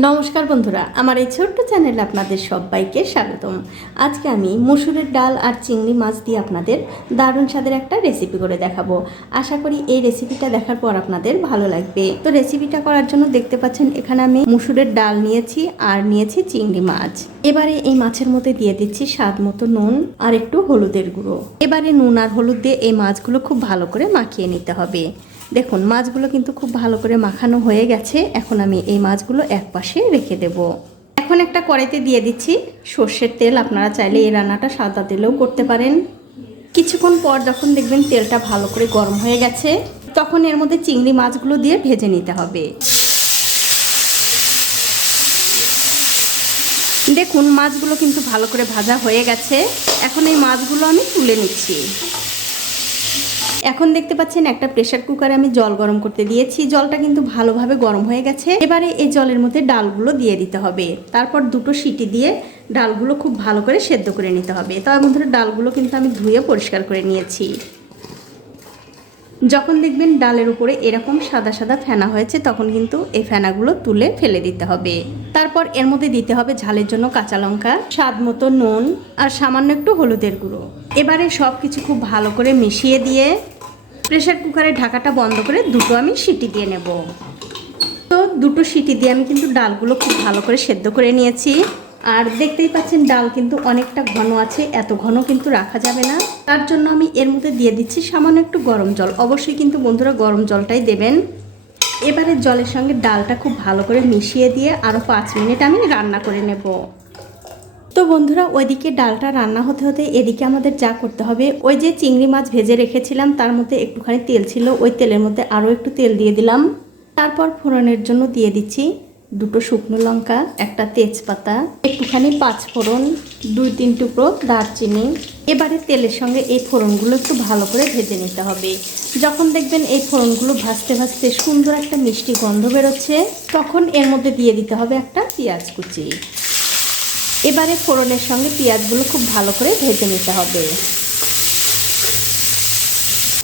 নমস্কার বন্ধুরা, আমার এই ছোট্ট চ্যানেলে আপনাদের সবাইকে স্বাগতম। আজকে আমি মুসুরের ডাল আর চিংড়ি মাছ দিয়ে আপনাদের দারুণ স্বাদের একটা রেসিপি করে দেখাবো। আশা করি এই রেসিপিটা দেখার পর আপনাদের ভালো লাগবে। তো রেসিপিটা করার জন্য দেখতে পাচ্ছেন, এখানে আমি মুসুরের ডাল নিয়েছি আর নিয়েছি চিংড়ি মাছ। এবারে এই মাছের মধ্যে দিয়ে দিচ্ছি স্বাদ মতো নুন আর একটু হলুদের গুঁড়ো। এবারে নুন আর হলুদ দিয়ে এই মাছগুলো খুব ভালো করে মাখিয়ে নিতে হবে। দেখুন, মাছগুলো কিন্তু খুব ভালো করে মাখানো হয়ে গেছে। এখন আমি এই মাছগুলো এক পাশে রেখে দেব। এখন একটা কড়াইতে দিয়ে দিচ্ছি সর্ষের তেল। আপনারা চাইলে এই রান্নাটা সাদা তেলেও করতে পারেন। কিছুক্ষণ পর যখন দেখবেন তেলটা ভালো করে গরম হয়ে গেছে, তখন এর মধ্যে চিংড়ি মাছগুলো দিয়ে ভেজে নিতে হবে। দেখুন, মাছগুলো কিন্তু ভালো করে ভাজা হয়ে গেছে। এখন এই মাছগুলো আমি তুলে নিচ্ছি। এখন দেখতে পাচ্ছেন একটা প্রেশার কুকারে আমি জল গরম করতে দিয়েছি। জলটা কিন্তু ভালোভাবে গরম হয়ে গেছে। এবারে এই জলের মধ্যে ডালগুলো দিয়ে দিতে হবে। তারপর দুটো সিটি দিয়ে ডালগুলো খুব ভালো করে সেদ্ধ করে নিতে হবে। তার মধ্যে ডালগুলো কিন্তু আমি ধুয়ে পরিষ্কার করে নিয়েছি। যখন দেখবেন ডালের উপরে এরকম সাদা সাদা ফেনা হয়েছে, তখন কিন্তু এই ফেনাগুলো তুলে ফেলে দিতে হবে। তারপর এর মধ্যে দিতে হবে ঝালের জন্য কাঁচা লঙ্কা, স্বাদ মতো নুন আর সামান্য একটু হলুদের গুঁড়ো। এবারে সব কিছু খুব ভালো করে মিশিয়ে দিয়ে প্রেসার কুকারের ঢাকাটা বন্ধ করে দুটো আমি সিটি দিয়ে নেব। তো দুটো সিটি দিয়ে আমি কিন্তু ডালগুলো খুব ভালো করে সেদ্ধ করে নিয়েছি। আর দেখতেই পাচ্ছেন ডাল কিন্তু অনেকটা ঘন আছে, এত ঘন কিন্তু রাখা যাবে না। তার জন্য আমি এর মধ্যে দিয়ে দিচ্ছি সামান্য একটু গরম জল। অবশ্যই কিন্তু বন্ধুরা গরম জলটাই দেবেন। এবারে জলের সঙ্গে ডালটা খুব ভালো করে মিশিয়ে দিয়ে আরও পাঁচ মিনিট আমি রান্না করে নেব। তো বন্ধুরা, ওইদিকে ডালটা রান্না হতে হতে এদিকে আমাদের যা করতে হবে, ওই যে চিংড়ি মাছ ভেজে রেখেছিলাম, তার মধ্যে একটুখানি তেল ছিল, ওই তেলের মধ্যে আরও একটু তেল দিয়ে দিলাম। তারপর ফোড়নের জন্য দিয়ে দিচ্ছি দুটো শুকনো লঙ্কা, একটা তেজপাতা, একটুখানি পাঁচ ফোড়ন, দুই তিন টুকরো দারচিনি। এবারে তেলের সঙ্গে এই ফোড়নগুলো একটু ভালো করে ভেজে নিতে হবে। যখন দেখবেন এই ফোড়নগুলো ভাজতে ভাজতে সুন্দর একটা মিষ্টি গন্ধ বেরোচ্ছে, তখন এর মধ্যে দিয়ে দিতে হবে একটা পেঁয়াজ কুচি। এবারে ফোড়নের সঙ্গে পেঁয়াজগুলো খুব ভালো করে ভেজে নিতে হবে।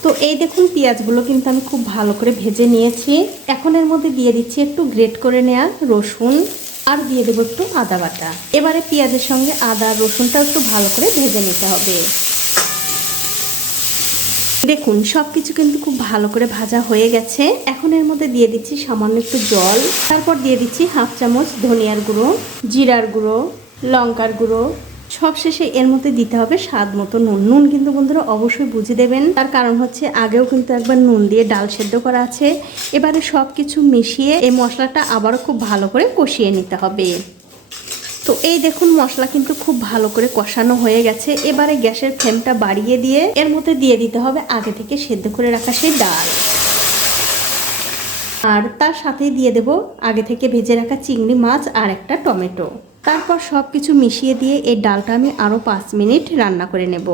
তো এই দেখুন, পেঁয়াজগুলো কিন্তু আমি খুব ভালো করে ভেজে নিয়েছি। এখন এর মধ্যে দিয়ে দিচ্ছি একটু গ্রেট করে নেওয়া রসুন আর দিয়ে দেবো একটু আদা বাটা। এবারে পেঁয়াজের সঙ্গে আদা রসুনটা একটু ভালো করে ভেজে নিতে হবে। দেখুন সব কিছু কিন্তু খুব ভালো করে ভাজা হয়ে গেছে। এখন এর মধ্যে দিয়ে দিচ্ছি সামান্য একটু জল। তারপর দিয়ে দিচ্ছি হাফ চামচ ধনিয়ার গুঁড়ো, জিরার গুঁড়ো লঙ্কার গুঁড়ো। সব শেষে এর মধ্যে দিতে হবে স্বাদ মতো নুন। নুন কিন্তু বন্ধুরা অবশ্যই বুঝে দেবেন। তার কারণ হচ্ছে আগেও কিন্তু একবার নুন দিয়ে ডাল সেদ্ধ করা আছে। এবারে সব কিছু মিশিয়ে এই মশলাটা আবারও খুব ভালো করে কষিয়ে নিতে হবে। তো এই দেখুন মশলা কিন্তু খুব ভালো করে কষানো হয়ে গেছে। এবারে গ্যাসের ফ্লেমটা বাড়িয়ে দিয়ে এর মধ্যে দিয়ে দিতে হবে আগে থেকে সেদ্ধ করে রাখা সেই ডাল। আর তার সাথেই দিয়ে দেব আগে থেকে ভেজে রাখা চিংড়ি মাছ আর একটা টমেটো। তারপর সব কিছু মিশিয়ে দিয়ে এই ডালটা আমি আরও পাঁচ মিনিট রান্না করে নেব।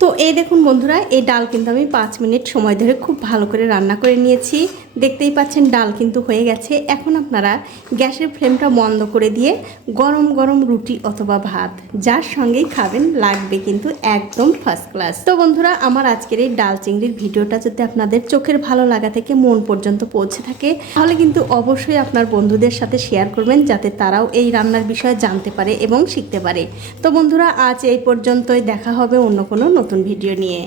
তো এই দেখুন বন্ধুরা, এই ডাল কিন্তু আমি পাঁচ মিনিট সময় ধরে খুব ভালো করে রান্না করে নিয়েছি। দেখতেই পাচ্ছেন ডাল কিন্তু হয়ে গেছে। এখন আপনারা গ্যাসের ফ্লেমটা বন্ধ করে দিয়ে গরম গরম রুটি অথবা ভাত, যার সঙ্গেই খাবেন লাগবে কিন্তু একদম ফার্স্ট ক্লাস তো বন্ধুরা, আমার আজকের এই ডাল চিংড়ির ভিডিওটা যদি আপনাদের চোখের ভালো লাগা থেকে মন পর্যন্ত পৌঁছে থাকে, তাহলে কিন্তু অবশ্যই আপনার বন্ধুদের সাথে শেয়ার করবেন, যাতে তারাও এই রান্নার বিষয়ে জানতে পারে এবং শিখতে পারে। তো বন্ধুরা, আজ এই পর্যন্তই, দেখা হবে অন্য কোনো নতুন ভিডিও নিয়ে।